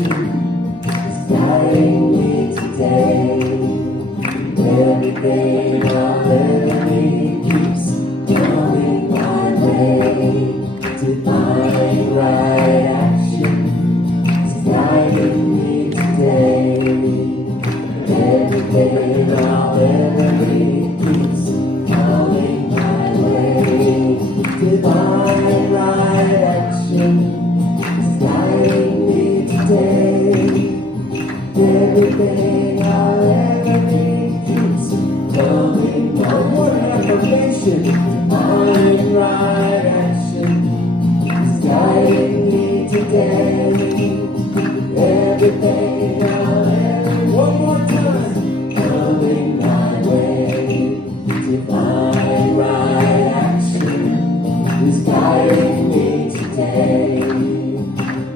action is guiding me today. Everything I'll ever need keeps coming my way. Divine right action is guiding me today. Everything I'll ever need keeps coming my way. Divine right action is guiding me today. Everything I'll ever need keeps coming my way. What an affirmation! Divine right action is guiding me today. Everything I'll ever need. One more time. Coming my way. Divine right action is guiding me today.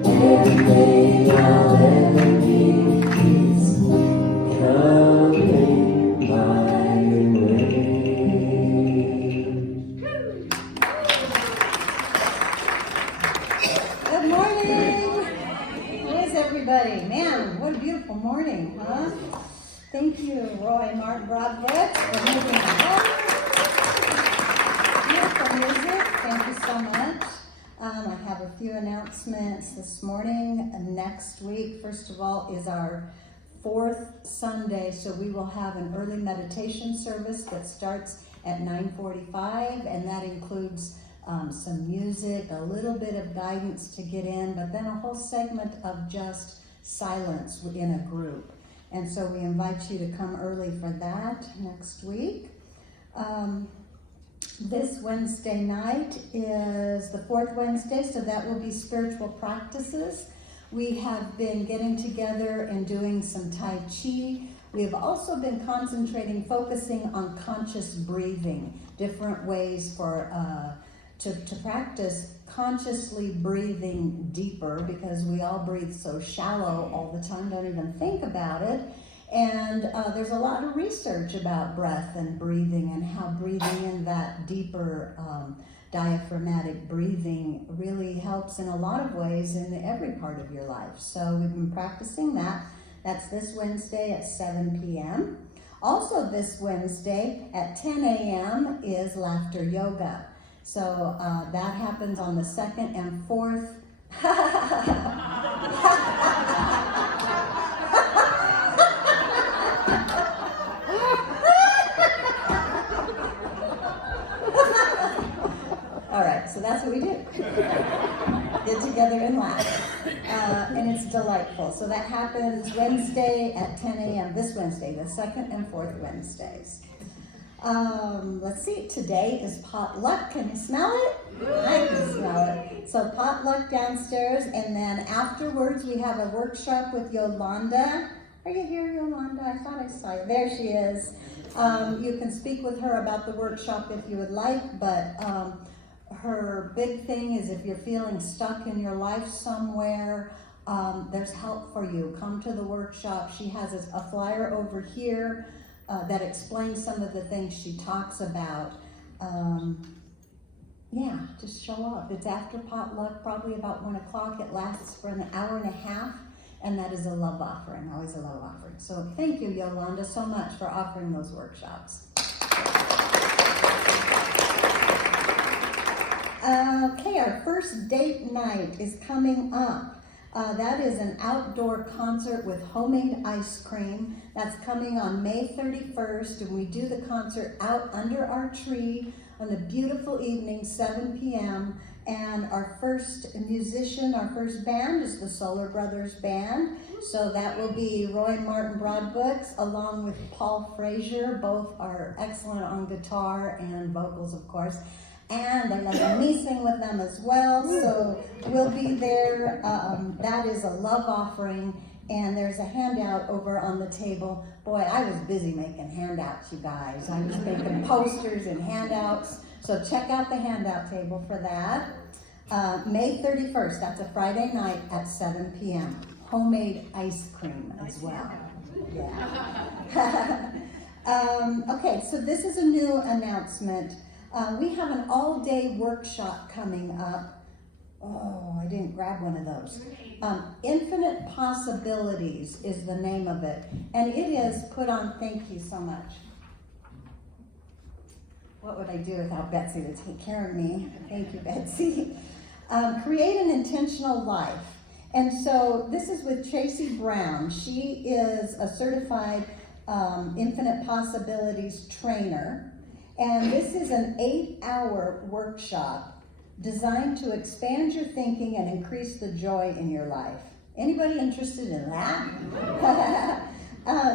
Everything I'll ever need keeps coming my way. Good morning. How is everybody? Man, what a beautiful morning, huh? Thank you, Roy Martin Broadbooks, for moving ahead. Beautiful music. Thank you so much. I have a few announcements this morning. Next week, first of all, is our fourth Sunday, so we will have an early meditation service that starts at 9:45, and that includes some music, a little bit of guidance to get in, but then a whole segment of just silence within a group. And so we invite you to come early for that next week. This Wednesday night is the fourth Wednesday, so that will be spiritual practices. We have been getting together and doing some Tai Chi. We have also been focusing on conscious breathing, different ways for to practice consciously breathing deeper, because we all breathe so shallow all the time, don't even think about it. And there's a lot of research about breath and breathing, and how breathing in that deeper diaphragmatic breathing really helps in a lot of ways in every part of your life. So we've been practicing that. That's this Wednesday at 7 p.m. Also this Wednesday at 10 a.m. is laughter yoga. So that happens on the second and fourth. All right, so that's what we do. Get together and laugh. And it's delightful. So that happens Wednesday at 10 a.m. This Wednesday, the second and fourth Wednesdays. Let's see, today is potluck. Can you smell it? I can smell it. So potluck downstairs, and then afterwards we have a workshop with Yolanda. Are you here, Yolanda? I thought I saw you. There she is. You can speak with her about the workshop if you would like, but her big thing is if you're feeling stuck in your life somewhere, there's help for you. Come to the workshop. She has a flyer over here that explains some of the things she talks about. Yeah, just show up. It's after potluck, probably about 1 o'clock. It lasts for an hour and a half, and that is a love offering, always a love offering. So thank you, Yolanda, so much for offering those workshops. Okay, our first date night is coming up. That is an outdoor concert with homemade ice cream. That's coming on May 31st, and we do the concert out under our tree on a beautiful evening, 7 p.m. And our first musician, our first band is the Solar Brothers Band. So that will be Roy Martin Broadbooks along with Paul Frazier. Both are excellent on guitar and vocals, of course. And they're letting me sing with them as well, so we'll be there. That is a love offering, and there's a handout over on the table. Boy, I was busy making handouts, you guys. I was making posters and handouts, so check out the handout table for that. May 31st, that's a Friday night at 7 p.m. Homemade ice cream as well. Yeah. Okay, so this is a new announcement. We have an all-day workshop coming up. Oh, I didn't grab one of those. Infinite Possibilities is the name of it. And it is put on, thank you so much. What would I do without Betsy to take care of me? Thank you, Betsy. Create an Intentional Life. And so this is with Tracy Brown. She is a certified Infinite Possibilities trainer. And this is an 8-hour workshop designed to expand your thinking and increase the joy in your life. Anybody interested in that?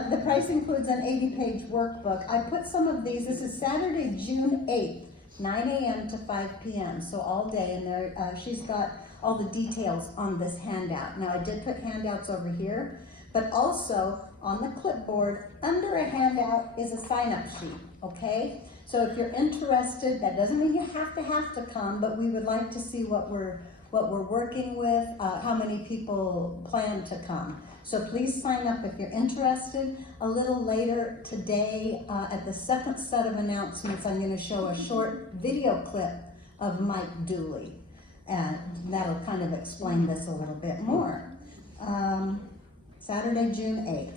The price includes an 80-page workbook. I put some of these. This is Saturday, June 8th, 9 a.m. to 5 p.m. So all day, and there, she's got all the details on this handout. Now, I did put handouts over here, but also on the clipboard, under a handout is a sign-up sheet, okay? So if you're interested, that doesn't mean you have to come, but we would like to see what we're working with, how many people plan to come. So please sign up if you're interested. A little later today, at the second set of announcements, I'm going to show a short video clip of Mike Dooley, and that'll kind of explain this a little bit more. Saturday, June 8th.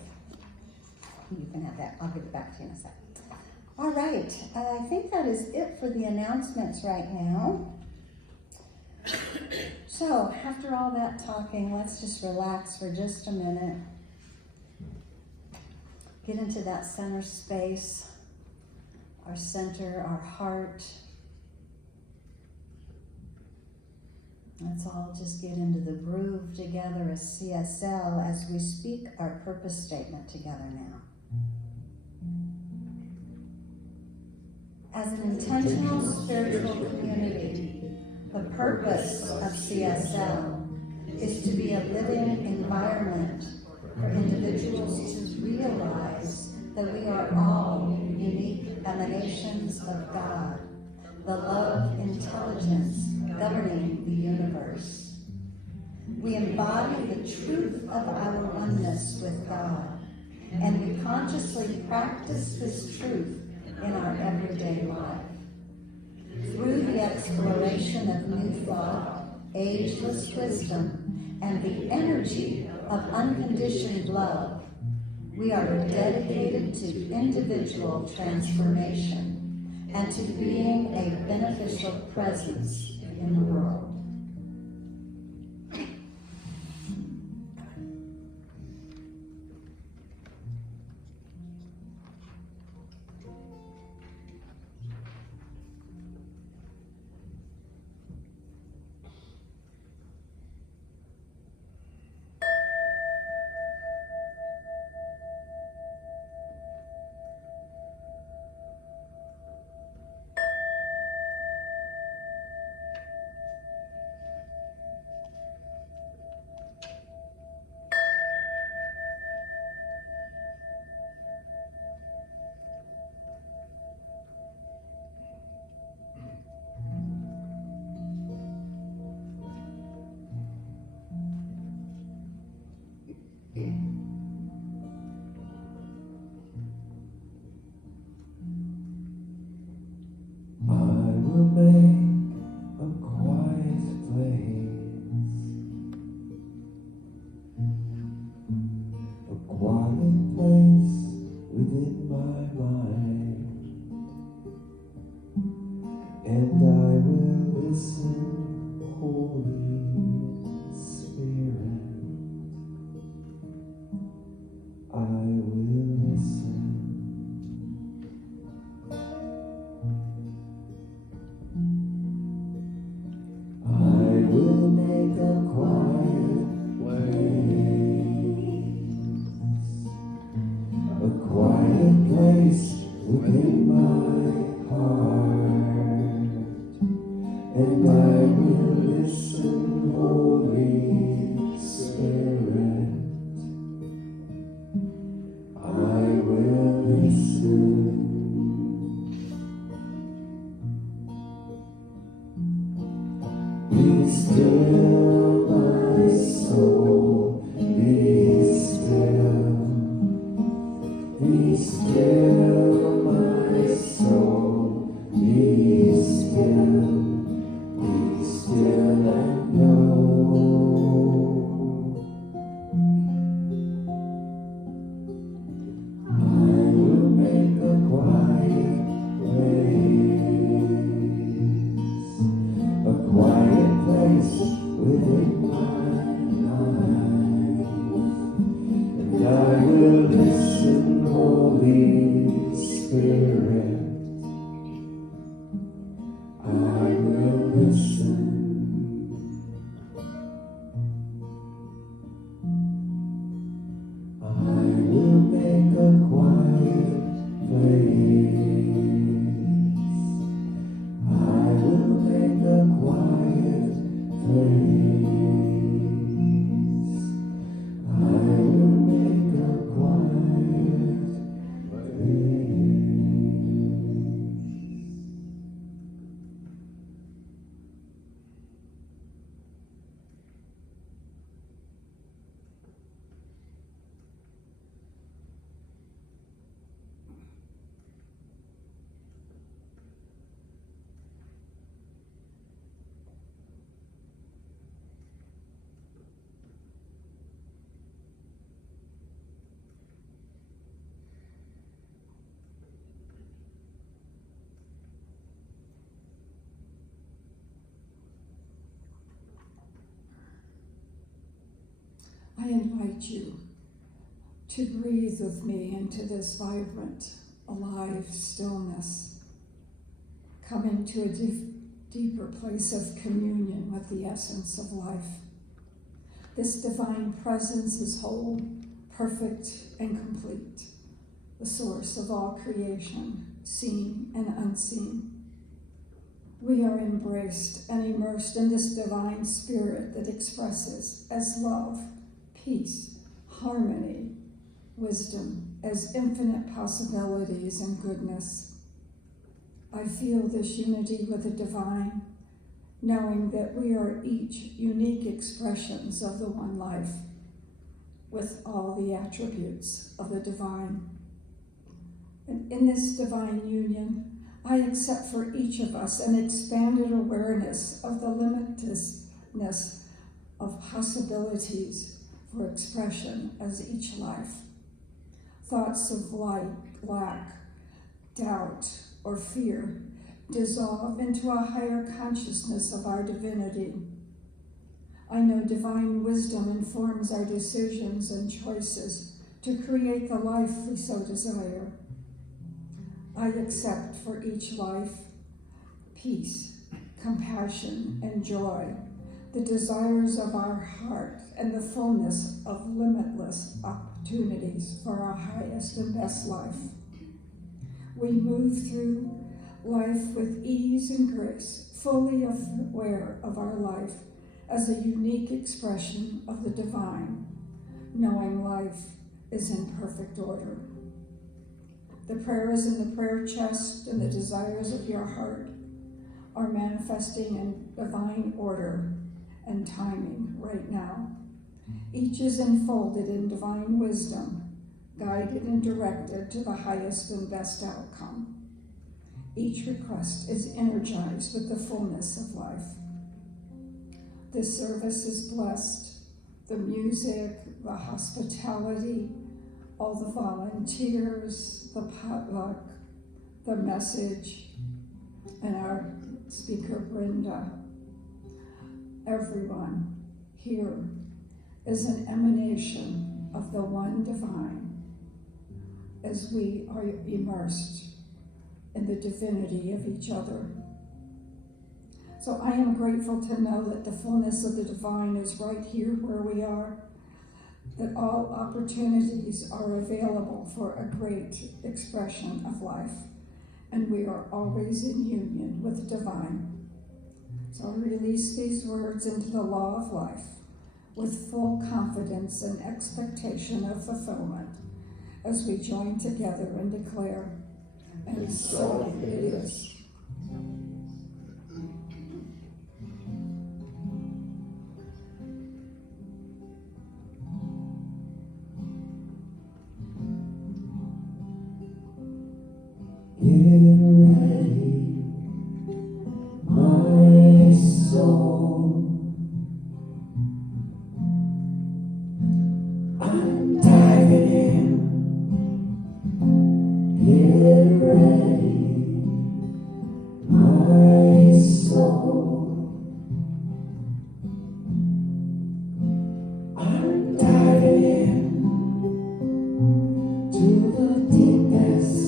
You can have that. I'll give it back to you in a second. All right, I think that is it for the announcements right now. So, after all that talking, let's just relax for just a minute. Get into that center space, our center, our heart. Let's all just get into the groove together as CSL as we speak our purpose statement together now. As an intentional spiritual community, the purpose of CSL is to be a living environment for individuals to realize that we are all unique emanations of God, the love intelligence governing the universe. We embody the truth of our oneness with God, and we consciously practice this truth in our everyday life. Through the exploration of new thought, ageless wisdom, and the energy of unconditioned love, we are dedicated to individual transformation and to being a beneficial presence in the world. Be still and know. direct. I will listen. I will make a quiet place. I will make a quiet place. I will make a quiet place. I invite you to breathe with me into this vibrant, alive stillness. Come into a deeper place of communion with the essence of life. This divine presence is whole, perfect, and complete, the source of all creation, seen and unseen. We are embraced and immersed in this divine spirit that expresses as love, peace, harmony, wisdom, as infinite possibilities and goodness. I feel this unity with the divine, knowing that we are each unique expressions of the one life, with all the attributes of the divine. And in this divine union, I accept for each of us an expanded awareness of the limitlessness of possibilities for expression as each life. Thoughts of light, lack, doubt, or fear dissolve into a higher consciousness of our divinity. I know divine wisdom informs our decisions and choices to create the life we so desire. I accept for each life peace, compassion, and joy, the desires of our heart, and the fullness of limitless opportunities for our highest and best life. We move through life with ease and grace, fully aware of our life as a unique expression of the divine, knowing life is in perfect order. The prayers in the prayer chest and the desires of your heart are manifesting in divine order and timing right now. Each is enfolded in divine wisdom, guided and directed to the highest and best outcome. Each request is energized with the fullness of life. This service is blessed. The music, the hospitality, all the volunteers, the potluck, the message, and our speaker, Brenda. Everyone here is an emanation of the one divine as we are immersed in the divinity of each other. So I am grateful to know that the fullness of the divine is right here where we are, that all opportunities are available for a great expression of life, and we are always in union with the divine. So I release these words into the law of life with full confidence and expectation of fulfillment as we join together and declare, and so it is. Get ready, my soul. I'm diving in. Get ready, my soul. I'm diving in to the deepest.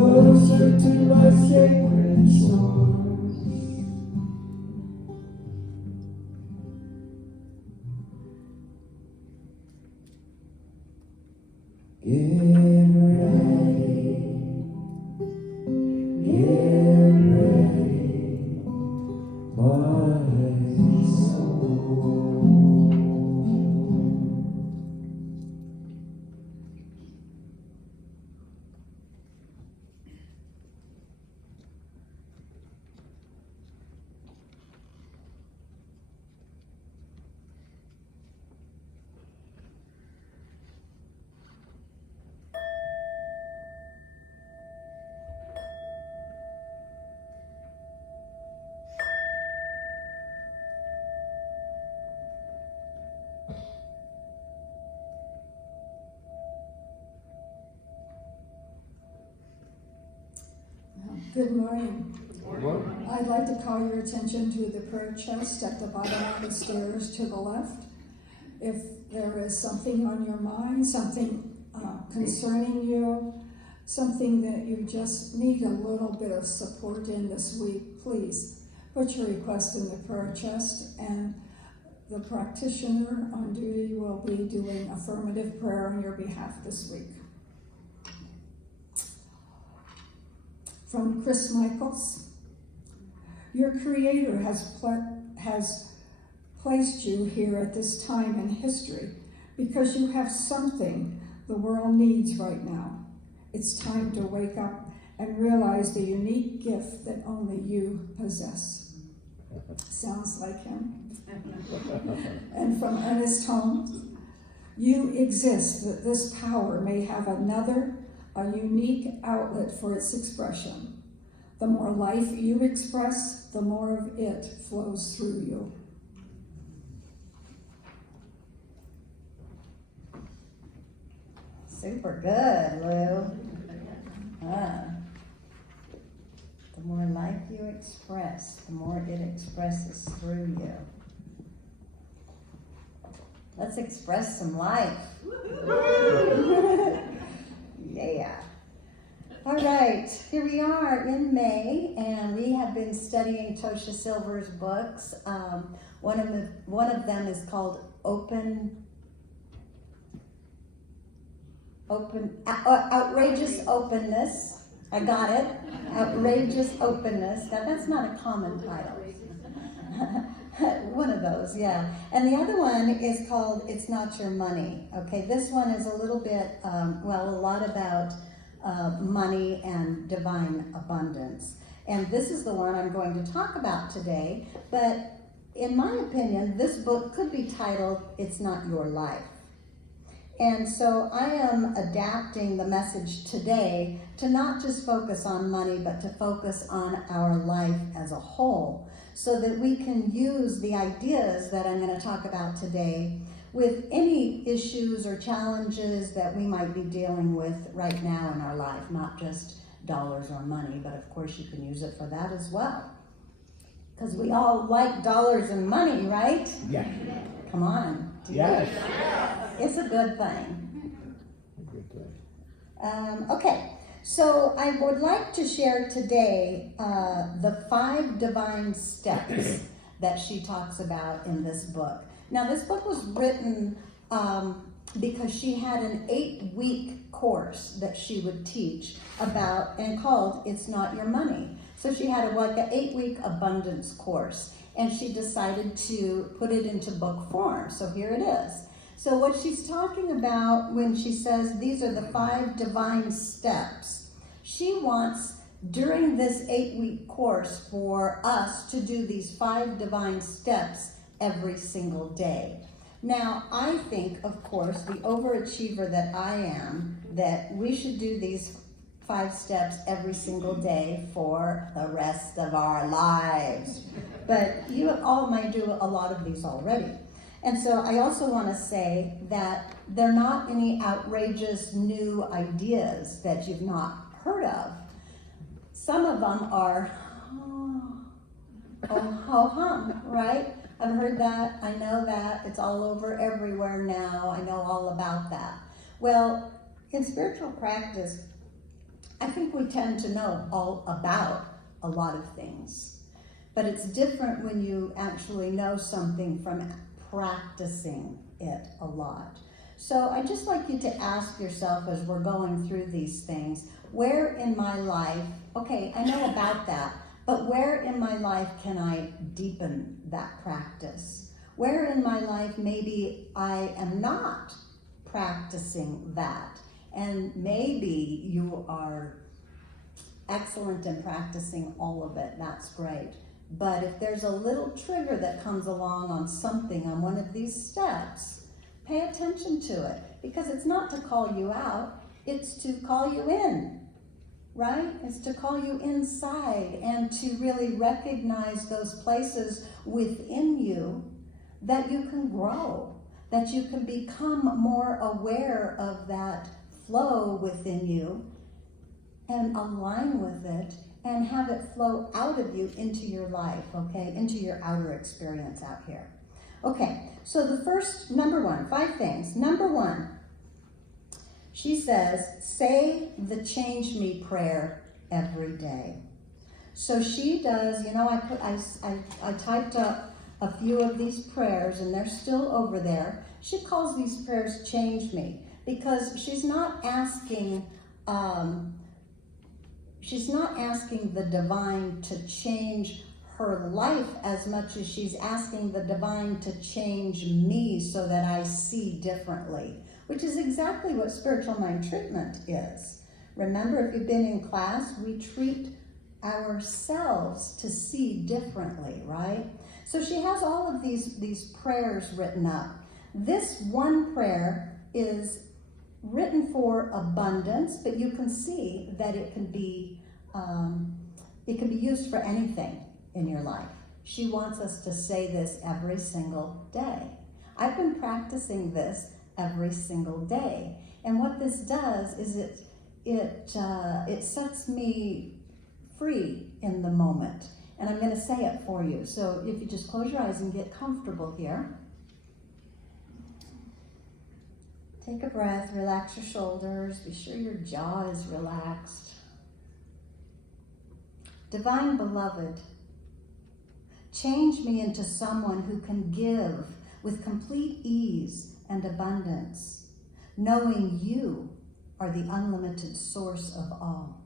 closer to my sacred source. Get ready, my soul. Good morning. I'd like to call your attention to the prayer chest at the bottom of the stairs to the left. If there is something on your mind, something concerning you, something that you just need a little bit of support in this week, please put your request in the prayer chest, and the practitioner on duty will be doing affirmative prayer on your behalf this week. From Chris Michaels, your Creator has placed you here at this time in history because you have something the world needs right now. It's time to wake up and realize the unique gift that only you possess. Sounds like him. And from Ernest Holmes, you exist that this power may have a unique outlet for its expression. The more life you express, the more of it flows through you. Super good, Lou. The more life you express, the more it expresses through you. Let's express some life. Yeah. All right, here we are in May, and we have been studying Tosha Silver's books. One of them is called Outrageous Openness. I got it. Outrageous Openness. Now that's not a common title. One of those, yeah. And the other one is called It's Not Your Money. Okay, this one is a little bit, a lot about money and divine abundance. And this is the one I'm going to talk about today. But in my opinion, this book could be titled It's Not Your Life. And so I am adapting the message today to not just focus on money, but to focus on our life as a whole, so that we can use the ideas that I'm going to talk about today with any issues or challenges that we might be dealing with right now in our life, not just dollars or money, but of course you can use it for that as well. Because we all like dollars and money, right? Yeah. Come on. Yes. It's a good thing. Good thing. Okay, so I would like to share today the 5 divine steps that she talks about in this book. Now, this book was written because she had an 8-week course that she would teach about and called It's Not Your Money. So she had an 8-week abundance course, and she decided to put it into book form. So here it is. So what she's talking about when she says these are the 5 divine steps, she wants during this 8-week course for us to do these 5 divine steps every single day. Now, I think, of course, the overachiever that I am, that we should do these 5 steps every single day for the rest of our lives. But you all might do a lot of these already. And so I also want to say that they're not any outrageous new ideas that you've not heard of. Some of them are, right? I've heard that, I know that, it's all over everywhere now, I know all about that. Well, in spiritual practice, I think we tend to know all about a lot of things, but it's different when you actually know something from practicing it a lot. So I'd just like you to ask yourself as we're going through these things, where in my life, okay, I know about that, but where in my life can I deepen that practice? Where in my life maybe I am not practicing that? And maybe you are excellent in practicing all of it, that's great. But if there's a little trigger that comes along on something on one of these steps, pay attention to it, because it's not to call you out, it's to call you in, right? It's to call you inside and to really recognize those places within you that you can grow, that you can become more aware of that flow within you and align with it and have it flow out of you into your life, okay, into your outer experience out here. Okay, so the first, number one, 5 things. Number 1, she says, say the change me prayer every day. So she does, you know, I typed up a few of these prayers and they're still over there. She calls these prayers change me because she's not asking the divine to change her life as much as she's asking the divine to change me so that I see differently, which is exactly what spiritual mind treatment is. Remember, if you've been in class, we treat ourselves to see differently, right? So she has all of these prayers written up. This one prayer is written for abundance, but you can see that it can be used for anything in your life. She wants us to say this every single day. I've been practicing this every single day, and what this does is it sets me free in the moment. And I'm going to say it for you. So if you just close your eyes and get comfortable here. Take a breath, relax your shoulders, be sure your jaw is relaxed. Divine Beloved, change me into someone who can give with complete ease and abundance, knowing you are the unlimited source of all.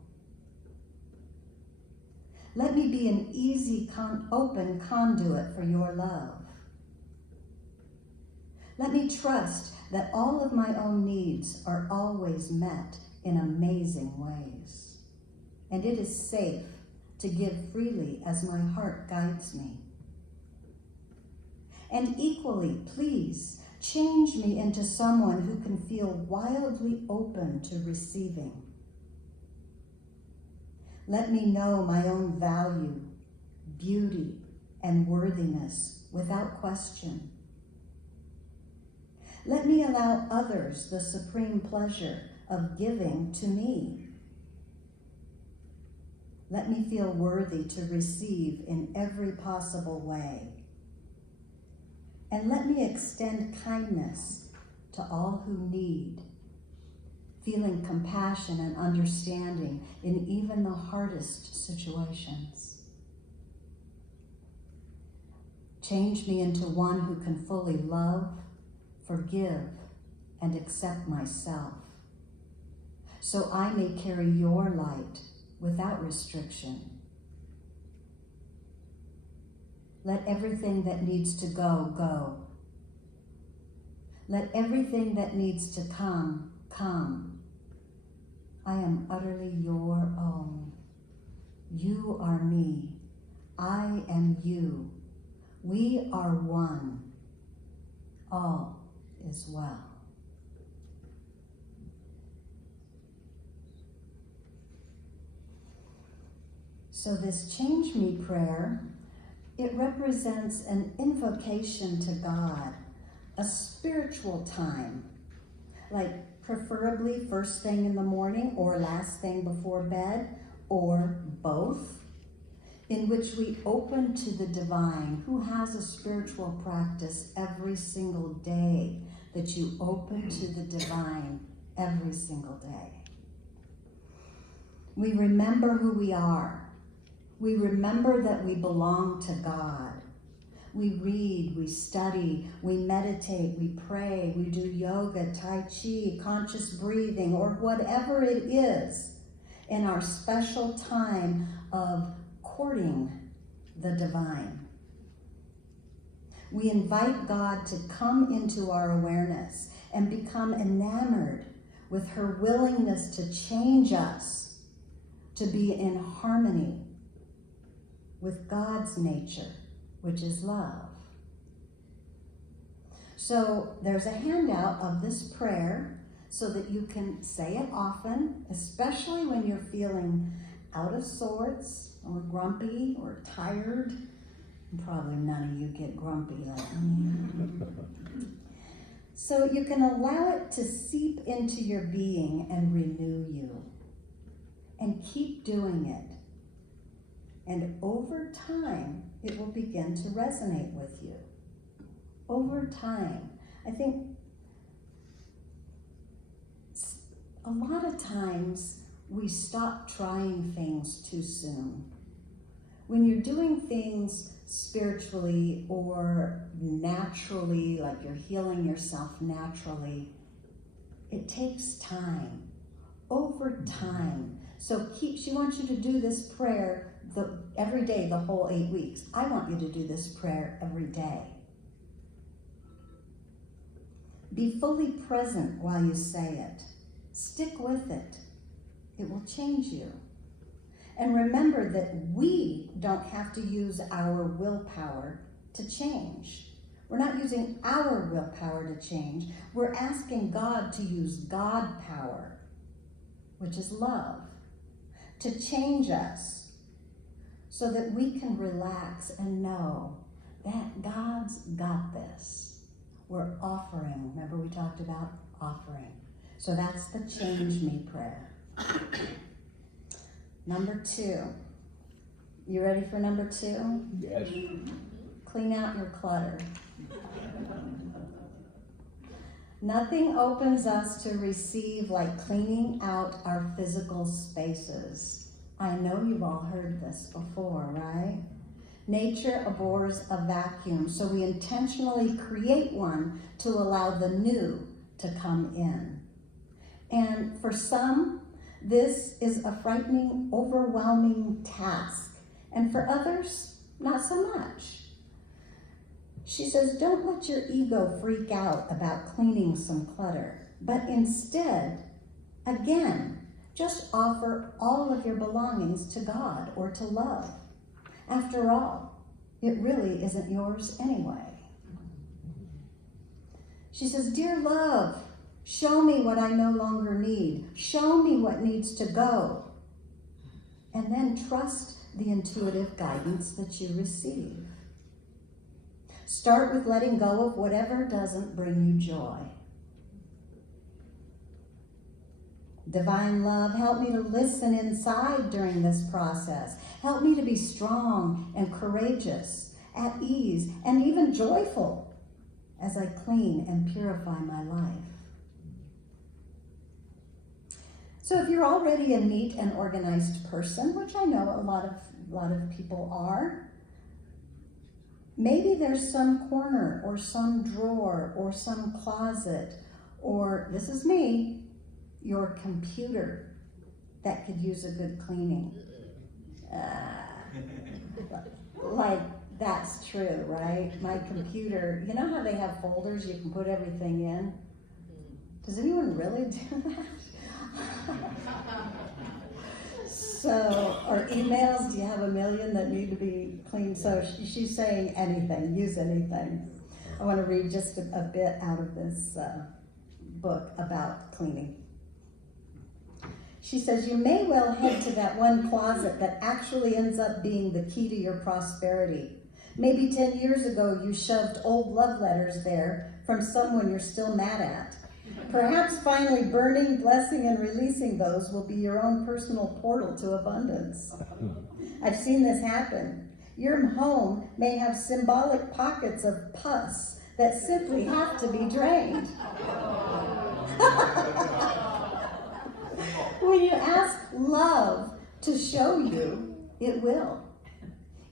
Let me be an easy, open conduit for your love. Let me trust that all of my own needs are always met in amazing ways. And it is safe to give freely as my heart guides me. And equally, please, change me into someone who can feel wildly open to receiving. Let me know my own value, beauty, and worthiness without question. Let me allow others the supreme pleasure of giving to me. Let me feel worthy to receive in every possible way. And let me extend kindness to all who need, feeling compassion and understanding in even the hardest situations. Change me into one who can fully love, forgive, and accept myself, so I may carry your light without restriction. Let everything that needs to go, go. Let everything that needs to come, come. I am utterly your own. You are me. I am you. We are one. All is well. So this Change Me prayer, it represents an invocation to God, a spiritual time, like preferably first thing in the morning or last thing before bed, or both, in which we open to the divine, who has a spiritual practice every single day, that you open to the divine every single day. We remember who we are. We remember that we belong to God. We read, we study, we meditate, we pray, we do yoga, tai chi, conscious breathing, or whatever it is in our special time of courting the divine. We invite God to come into our awareness and become enamored with her willingness to change us to be in harmony with God's nature, which is love. So there's a handout of this prayer so that you can say it often, especially when you're feeling out of sorts or grumpy or tired. Probably none of you get grumpy like me. So you can allow it to seep into your being and renew you. And keep doing it. And over time, it will begin to resonate with you. Over time. I think a lot of times we stop trying things too soon. When you're doing things spiritually or naturally, like you're healing yourself naturally, it takes time. Over time. So she wants you to do this prayer every day, the whole 8 weeks. I want you to do this prayer every day. Be fully present while you say it. Stick with it. It will change you. And remember that we don't have to use our willpower to change. We're not using our willpower to change. We're asking God to use God power, which is love, to change us so that we can relax and know that God's got this. We're offering. Remember we talked about offering. So that's the change me prayer. Number 2. You ready for number 2? Yes. Clean out your clutter. Nothing opens us to receive like cleaning out our physical spaces. I know you've all heard this before, right? Nature abhors a vacuum, so we intentionally create one to allow the new to come in. And for some, this is a frightening, overwhelming task. And for others, not so much. She says, don't let your ego freak out about cleaning some clutter, but instead, again, just offer all of your belongings to God or to love. After all, it really isn't yours anyway. She says, dear love, show me what I no longer need. Show me what needs to go. And then trust the intuitive guidance that you receive. Start with letting go of whatever doesn't bring you joy. Divine love, help me to listen inside during this process. Help me to be strong and courageous, at ease, and even joyful as I clean and purify my life. So if you're already a neat and organized person, which I know a lot of people are, maybe there's some corner or some drawer or some closet, or this is me, your computer that could use a good cleaning. Like that's true, right? My computer, you know how they have folders you can put everything in? Does anyone really do that? So, or emails, do you have a million that need to be cleaned? So she's saying anything, use anything. I want to read just a bit out of this book about cleaning. She says, you may well head to that one closet that actually ends up being the key to your prosperity. Maybe 10 years ago you shoved old love letters there from someone you're still mad at. Perhaps finally burning, blessing, and releasing those will be your own personal portal to abundance. I've seen this happen. Your home may have symbolic pockets of pus that simply have to be drained. When you ask love to show you, it will.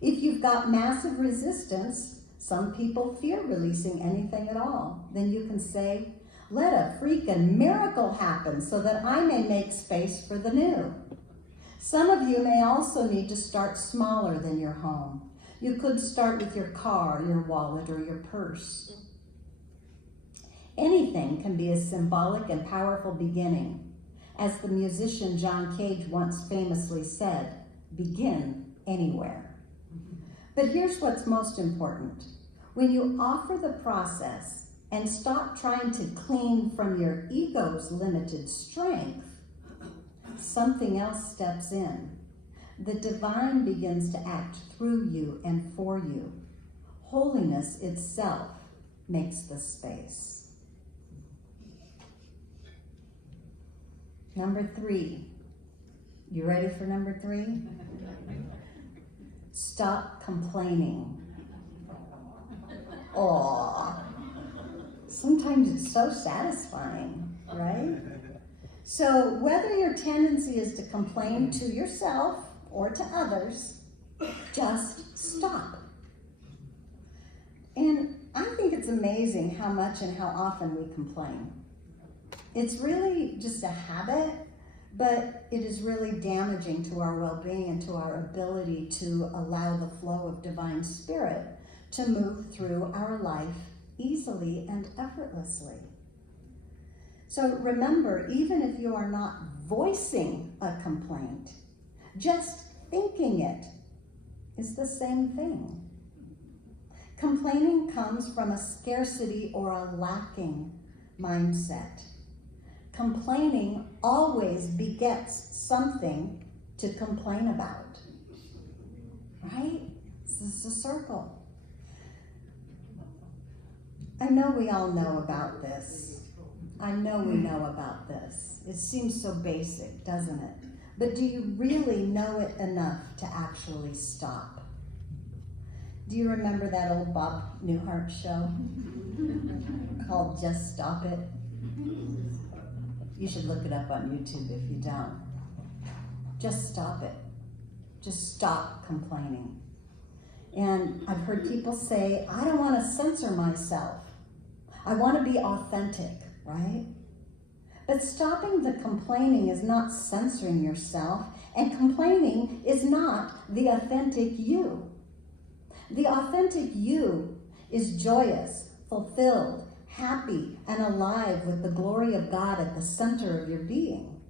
If you've got massive resistance, some people fear releasing anything at all, then you can say, let a freaking miracle happen so that I may make space for the new. Some of you may also need to start smaller than your home. You could start with your car, your wallet, or your purse. Anything can be a symbolic and powerful beginning. As the musician John Cage once famously said, begin anywhere. But here's what's most important. When you offer the process and stop trying to clean from your ego's limited strength, something else steps in. The divine begins to act through you and for you. Holiness itself makes the space. Number 3. You ready for number 3? Stop complaining. Aw. Sometimes it's so satisfying, right? So whether your tendency is to complain to yourself or to others, just stop. And I think it's amazing how much and how often we complain. It's really just a habit, but it is really damaging to our well-being and to our ability to allow the flow of divine spirit to move through our life easily and effortlessly. So remember, even if you are not voicing a complaint, just thinking it is the same thing. Complaining comes from a scarcity or a lacking mindset. Complaining always begets something to complain about, right? This is a circle. I know we all know about this. I know we know about this. It seems so basic, doesn't it? But do you really know it enough to actually stop? Do you remember that old Bob Newhart show called Just Stop It? You should look it up on YouTube if you don't. Just stop it. Just stop complaining. And I've heard people say, I don't want to censor myself. I want to be authentic, right? But stopping the complaining is not censoring yourself, and complaining is not the authentic you. The authentic you is joyous, fulfilled, happy, and alive with the glory of God at the center of your being.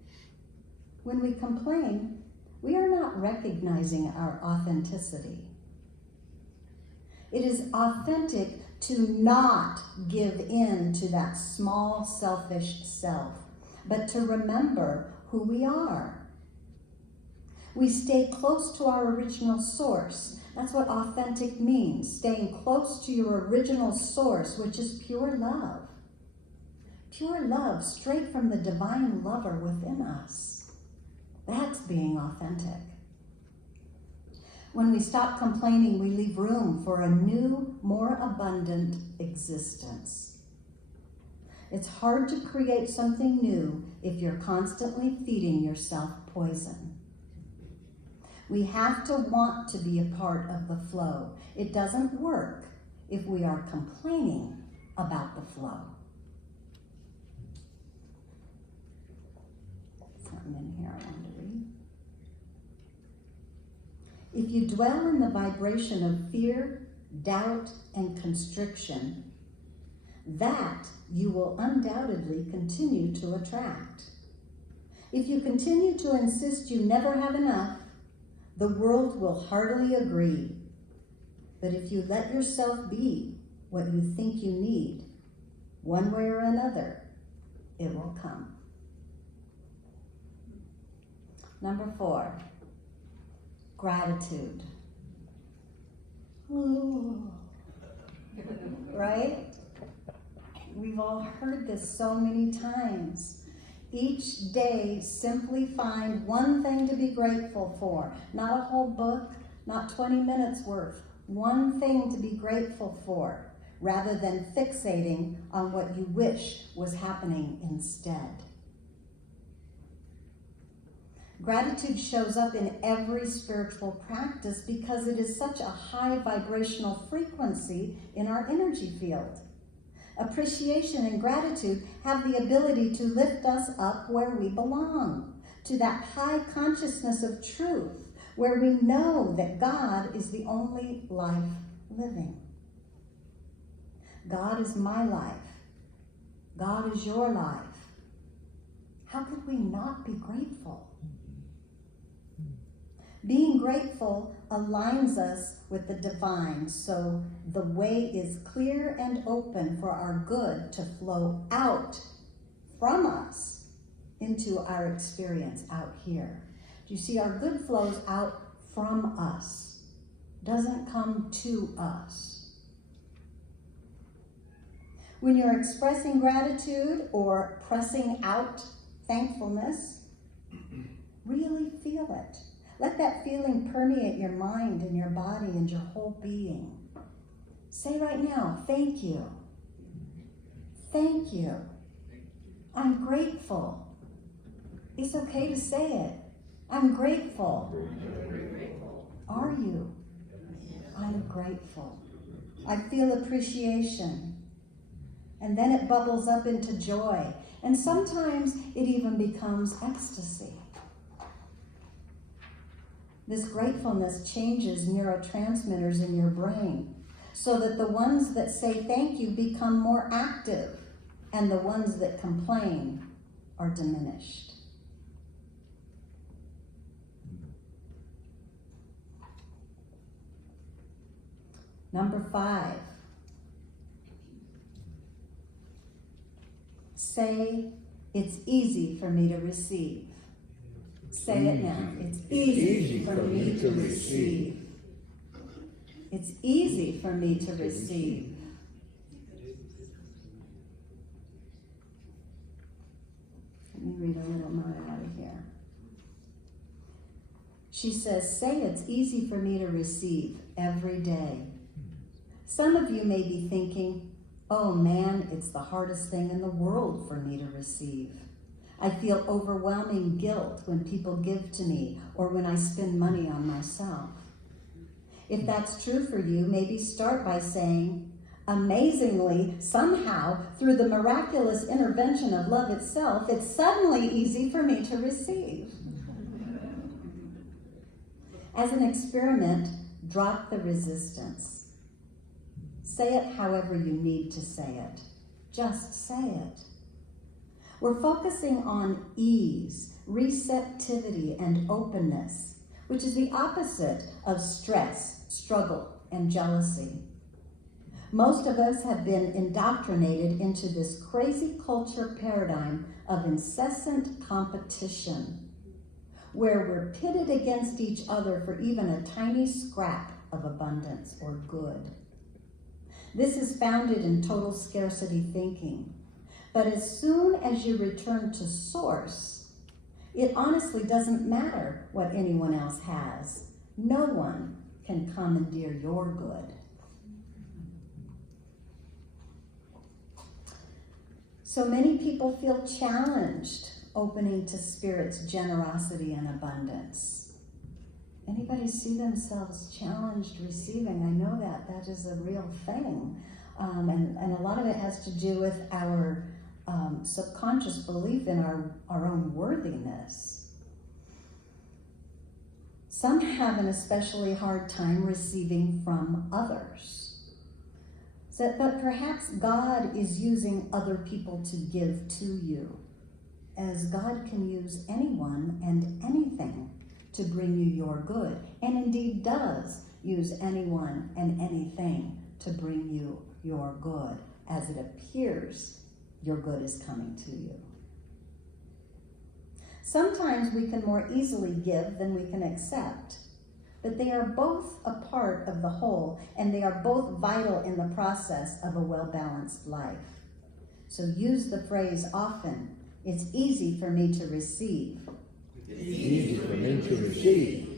When we complain, we are not recognizing our authenticity. It is authentic to not give in to that small, selfish self, but to remember who we are. We stay close to our original source. That's what authentic means, staying close to your original source, which is pure love. Pure love, straight from the divine lover within us. That's being authentic. When we stop complaining, we leave room for a new, more abundant existence. It's hard to create something new if you're constantly feeding yourself poison. We have to want to be a part of the flow. It doesn't work if we are complaining about the flow. Something in here I wanted to read. If you dwell in the vibration of fear, doubt, and constriction, that you will undoubtedly continue to attract. If you continue to insist you never have enough, the world will heartily agree. But if you let yourself be what you think you need, one way or another, it will come. Number 4, gratitude. Right? We've all heard this so many times. Each day, simply find one thing to be grateful for. Not a whole book, not 20 minutes worth. One thing to be grateful for, rather than fixating on what you wish was happening instead. Gratitude shows up in every spiritual practice because it is such a high vibrational frequency in our energy field. Appreciation and gratitude have the ability to lift us up where we belong, to that high consciousness of truth, where we know that God is the only life living. God is my life. God is your life. How could we not be grateful? Being grateful aligns us with the divine, so the way is clear and open for our good to flow out from us into our experience out here. Do you see, our good flows out from us, doesn't come to us. When you're expressing gratitude or pressing out thankfulness, really feel it. Let that feeling permeate your mind and your body and your whole being. Say right now, thank you. Thank you. I'm grateful. It's okay to say it. I'm grateful. Are you? I'm grateful. I feel appreciation. And then it bubbles up into joy. And sometimes it even becomes ecstasy. This gratefulness changes neurotransmitters in your brain so that the ones that say thank you become more active and the ones that complain are diminished. Number 5. Say, it's easy for me to receive. Say it now. It's easy for me to receive. It's easy for me to receive. Let me read a little more out of here. She says, say it's easy for me to receive every day. Some of you may be thinking, oh man, it's the hardest thing in the world for me to receive. I feel overwhelming guilt when people give to me or when I spend money on myself. If that's true for you, maybe start by saying, amazingly, somehow, through the miraculous intervention of love itself, it's suddenly easy for me to receive. As an experiment, drop the resistance. Say it however you need to say it. Just say it. We're focusing on ease, receptivity, and openness, which is the opposite of stress, struggle, and jealousy. Most of us have been indoctrinated into this crazy culture paradigm of incessant competition, where we're pitted against each other for even a tiny scrap of abundance or good. This is founded in total scarcity thinking. But as soon as you return to source, it honestly doesn't matter what anyone else has. No one can commandeer your good. So many people feel challenged opening to Spirit's generosity and abundance. Anybody see themselves challenged receiving? I know that is a real thing. And a lot of it has to do with our subconscious belief in our own worthiness. Some have an especially hard time receiving from others. But perhaps God is using other people to give to you, as God can use anyone and anything to bring you your good, and indeed does use anyone and anything to bring you your good, as it appears your good is coming to you. Sometimes we can more easily give than we can accept, but they are both a part of the whole, and they are both vital in the process of a well-balanced life. So use the phrase often, it's easy for me to receive. It's easy for me to receive.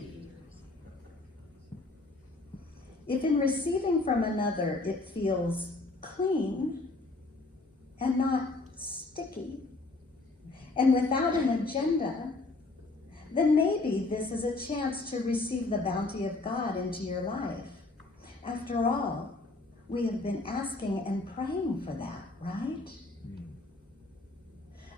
If in receiving from another it feels clean and not sticky, and without an agenda, then maybe this is a chance to receive the bounty of God into your life. After all, we have been asking and praying for that, right?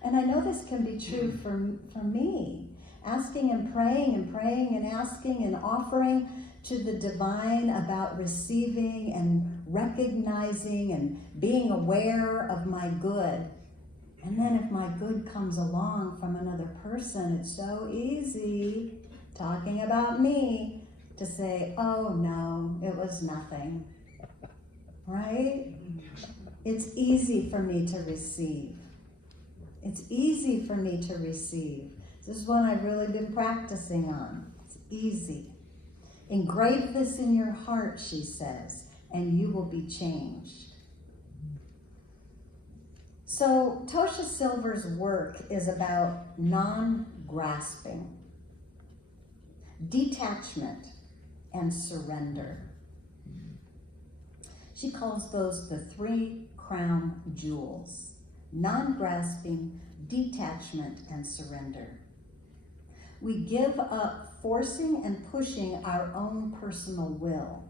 And I know this can be true for me. Asking and praying and asking and offering to the divine about receiving and recognizing and being aware of my good. And then if my good comes along from another person, it's so easy, talking about me, to say, oh no, it was nothing. Right? It's easy for me to receive. It's easy for me to receive. This is one I've really been practicing on. It's easy. Engrave this in your heart, she says, and you will be changed. So Tosha Silver's work is about non-grasping, detachment, and surrender. She calls those the 3 crown jewels: non-grasping, detachment, and surrender. We give up forcing and pushing our own personal will.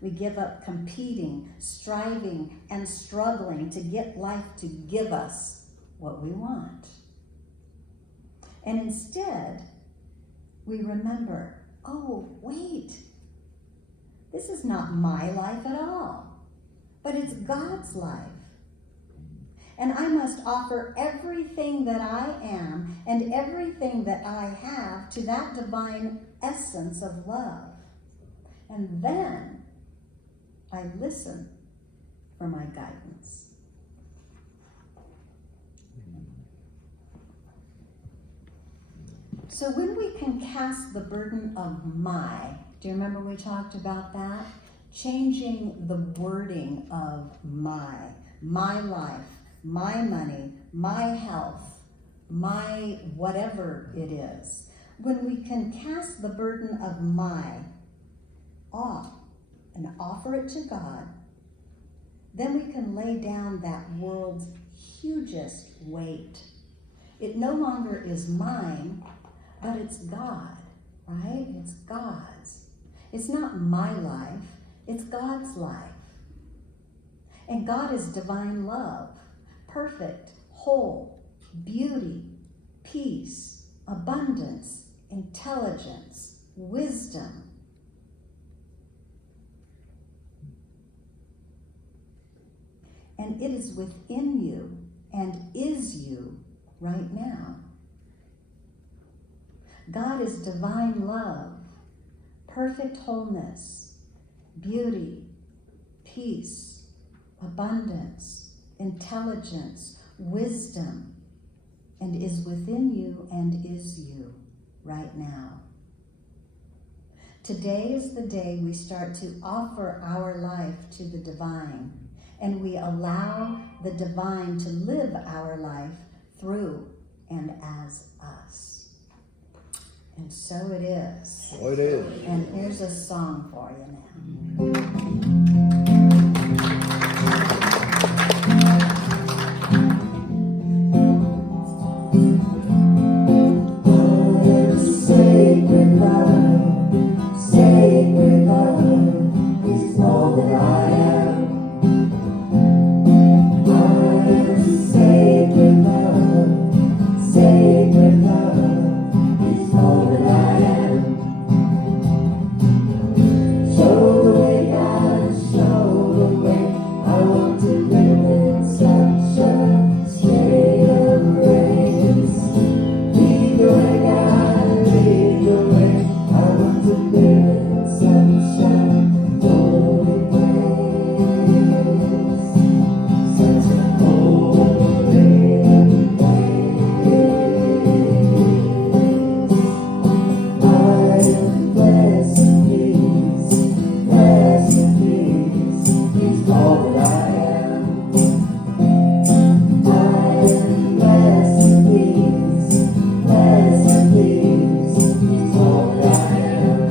We give up competing, striving, and struggling to get life to give us what we want. And instead, we remember, oh, wait, this is not my life at all, but it's God's life. And I must offer everything that I am and everything that I have to that divine essence of love. And then I listen for my guidance. So when we can cast the burden of my, do you remember we talked about that? Changing the wording of my life, my money, my health, my whatever it is. When we can cast the burden of my off and offer it to God, then we can lay down that world's hugest weight. It no longer is mine, but it's God, right? It's God's. It's not my life, it's God's life. And God is divine love, perfect, whole, beauty, peace, abundance, intelligence, wisdom. And it is within you and is you right now. God is divine love, perfect wholeness, beauty, peace, abundance, intelligence, wisdom, and is within you and is you right now. Today is the day we start to offer our life to the divine, and we allow the divine to live our life through and as us. And so it is. So it is. And here's a song for you now. Sacred love is all that I am. I am sacred love is all that I am. Show the way, God, show the way. I want to live in such a state of grace. Lead the way, God, lead the way. I want to live in sunshine, holy place. Such a holy place. I am blessed in peace, is all that I am. I am blessed in peace, is all that I am.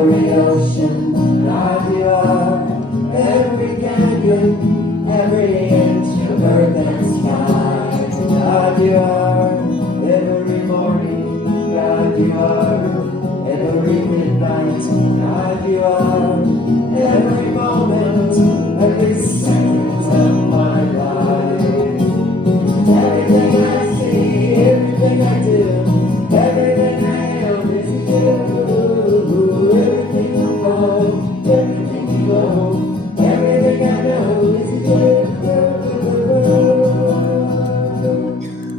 every ocean. God, you are every canyon, every inch of earth and sky. God, you are every morning. God, you are every midnight. God, you are every moment, every second of my life. Everything I see, everything I do, everything I am is you. Everything I know, everything you know, everything I know is you.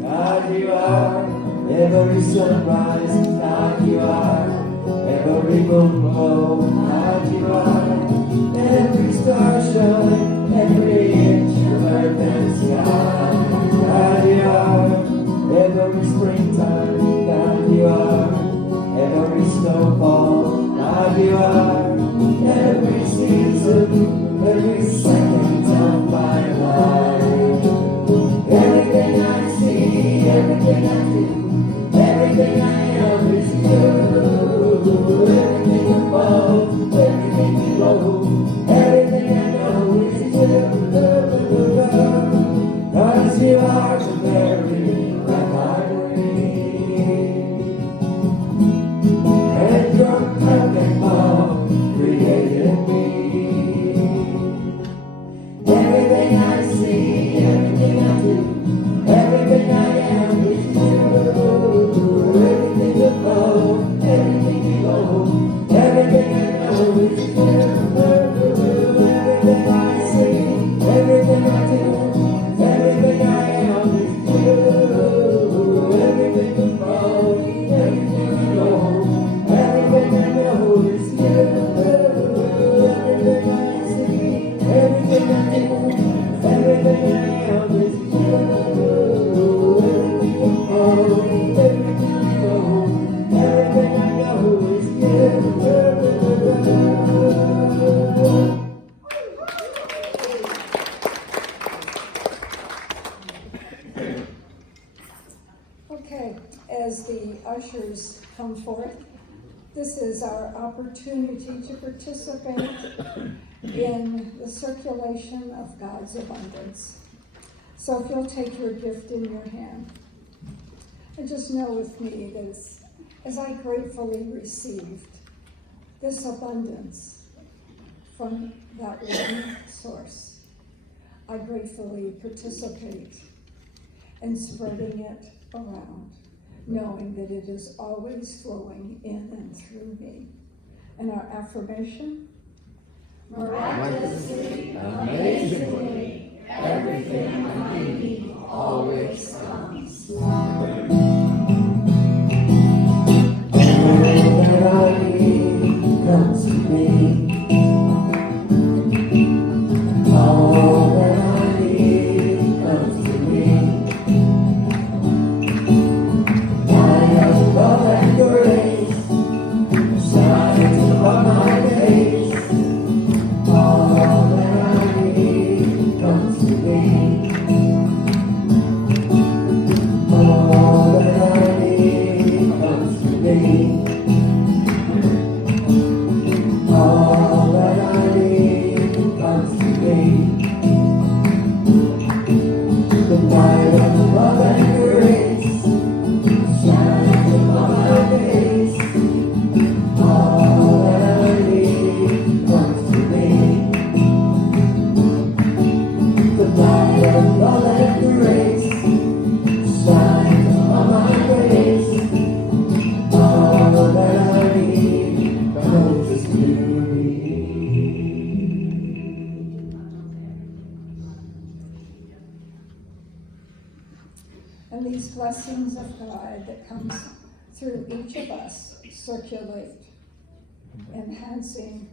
God, you are every sunrise. God, you are every moonglow. God, you are every star shine, every inch of earth and sky. God, you are every springtime. God, you are every snowfall. God, you are every season, every second of my life. Everything I see, everything I do, everything I am is you. Everything above, everything below, everything I know is you. Cause you are the very breath I breathe. And your perfect love created me. Everything I see, everything I do, everything I am is you. Everything above, everything below, everything I know is you. Everything I see, everything I do, everything I am is you. Everything above, everything below, everything I know is you. Everything I see, everything I do, everything I am is you. Everything above, everything below, everything I know is you. Okay, as the ushers come forth, this is our opportunity to participate in the circulation of God's abundance. So if you'll take your gift in your hand, and just know with me that as I gratefully received this abundance from that one source, I gratefully participate in spreading it around, knowing that it is always flowing in and through me. And our affirmation: Miraculously, amazingly, everything I need always comes. Everything that I need comes to me. All that I need comes to me. Light of love and grace shines upon my face. All that I need comes to me. All that I need comes to me. All that I need comes to me. The light of love and grace shines upon my face. All that I need comes to me. The light of love and grace shines upon my face. All that I need comes to me. And these blessings of God that comes through each of us circulate, enhancing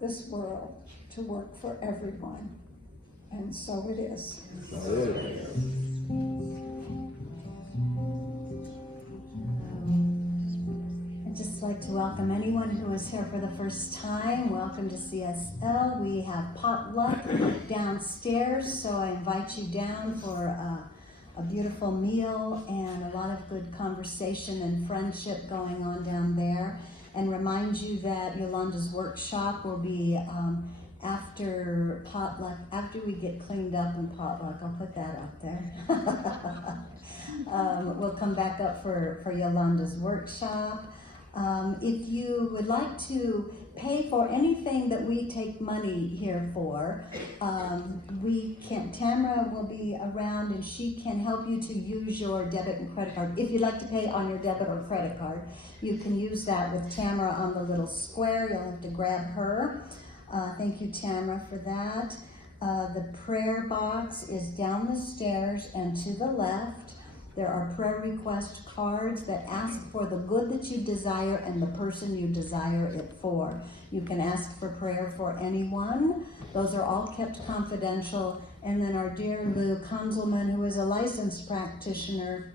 this world to work for everyone. And so it is. I'd just like to welcome anyone who is here for the first time. Welcome to CSL. We have potluck downstairs, so I invite you down for a beautiful meal and a lot of good conversation and friendship going on down there. and remind you that Yolanda's workshop will be after potluck, after we get cleaned up in potluck. I'll put that out there. We'll come back up for Yolanda's workshop. If you would like to pay for anything that we take money here for, Tamara will be around and she can help you to use your debit and credit card. If you'd like to pay on your debit or credit card, you can use that with Tamara on the little square. You'll have to grab her. Thank you, Tamara, for that. The prayer box is down the stairs and to the left. There are prayer request cards that ask for the good that you desire and the person you desire it for. You can ask for prayer for anyone. Those are all kept confidential. And then our dear Lou Kunzelman, who is a licensed practitioner,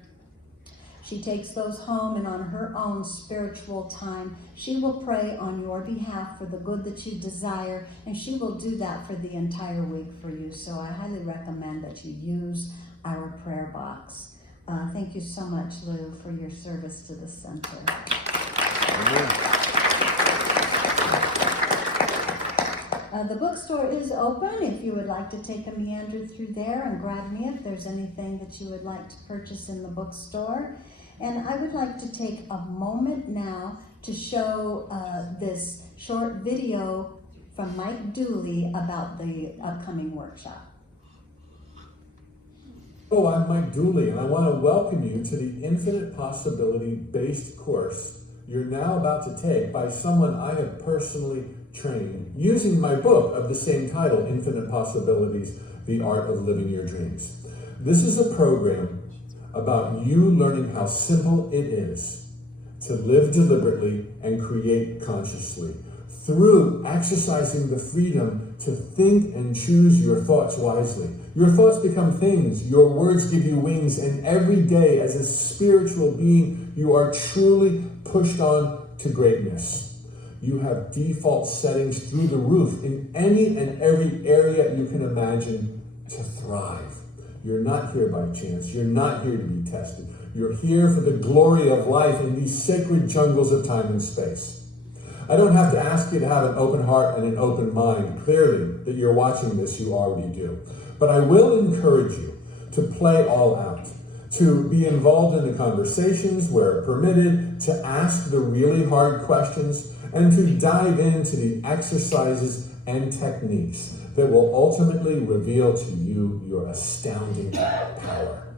she takes those home, and on her own spiritual time, she will pray on your behalf for the good that you desire, and she will do that for the entire week for you. So I highly recommend that you use our prayer box. Thank you so much, Lou, for your service to the center. The bookstore is open if you would like to take a meander through there and grab me if there's anything that you would like to purchase in the bookstore. And I would like to take a moment now to show this short video from Mike Dooley about the upcoming workshop. Hello, I'm Mike Dooley, and I want to welcome you to the Infinite Possibility-based course you're now about to take by someone I have personally trained using my book of the same title, Infinite Possibilities, The Art of Living Your Dreams. This is a program about you learning how simple it is to live deliberately and create consciously through exercising the freedom to think and choose your thoughts wisely. Your thoughts become things, your words give you wings, and every day as a spiritual being, you are truly pushed on to greatness. You have default settings through the roof in any and every area you can imagine to thrive. You're not here by chance. You're not here to be tested. You're here for the glory of life in these sacred jungles of time and space. I don't have to ask you to have an open heart and an open mind. Clearly, that you're watching this, you already do. But I will encourage you to play all out, to be involved in the conversations where permitted, to ask the really hard questions, and to dive into the exercises and techniques that will ultimately reveal to you your astounding power.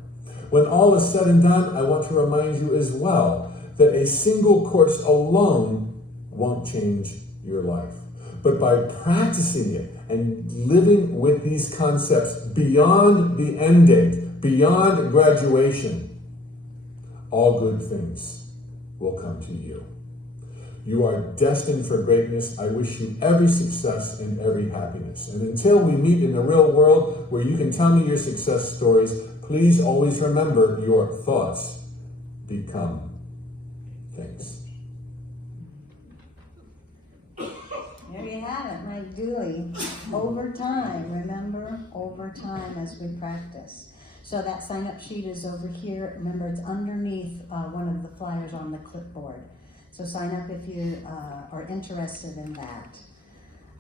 When all is said and done, I want to remind you as well that a single course alone won't change your life. But by practicing it and living with these concepts beyond the end date, beyond graduation, all good things will come to you. You are destined for greatness. I wish you every success and every happiness. And until we meet in the real world where you can tell me your success stories, please always remember your thoughts become things. There you have it, Mike Dooley. Over time, remember, over time as we practice. So that sign-up sheet is over here. Remember, it's underneath one of the flyers on the clipboard. So sign up if you are interested in that.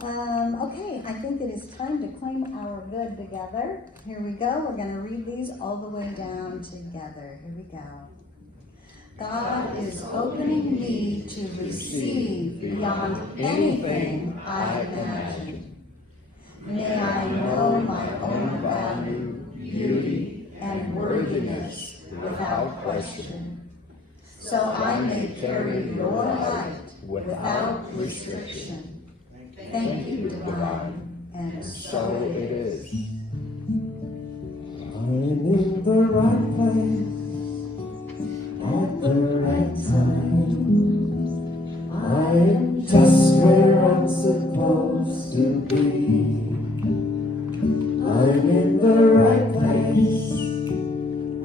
Okay, I think it is time to claim our good together. Here we go. We're going to read these all the way down together. Here we go. God is opening me to receive beyond anything I imagined. May I know my own value, beauty, and worthiness without question, so I may carry your light without restriction. Thank you, Divine, and so it is. I'm in the right place at the right time. I am just where I'm supposed to be. I'm in the right place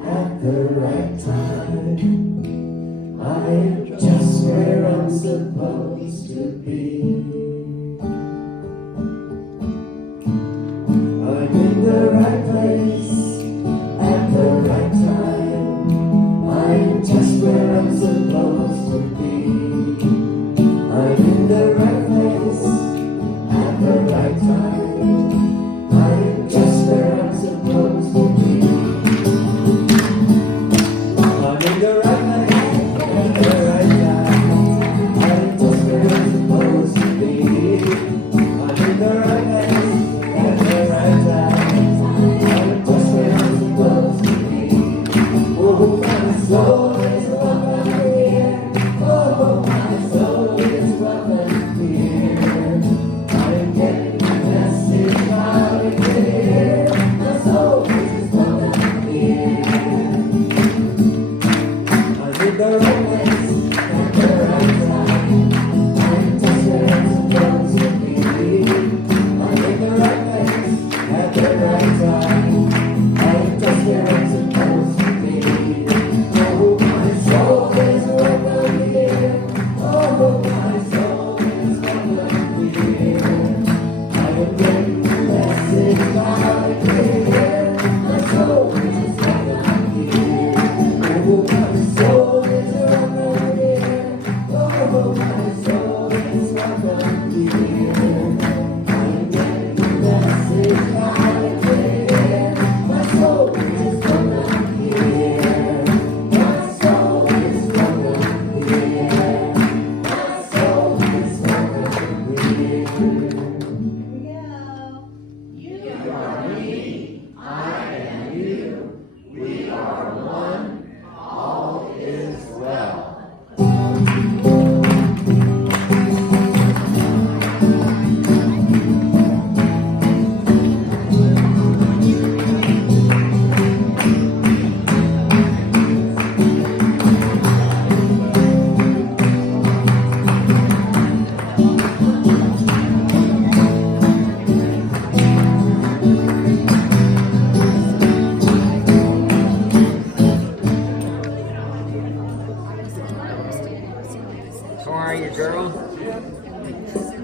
at the right time. I am just where I'm supposed to be. I'm in the right place at the right time. How are you, girl?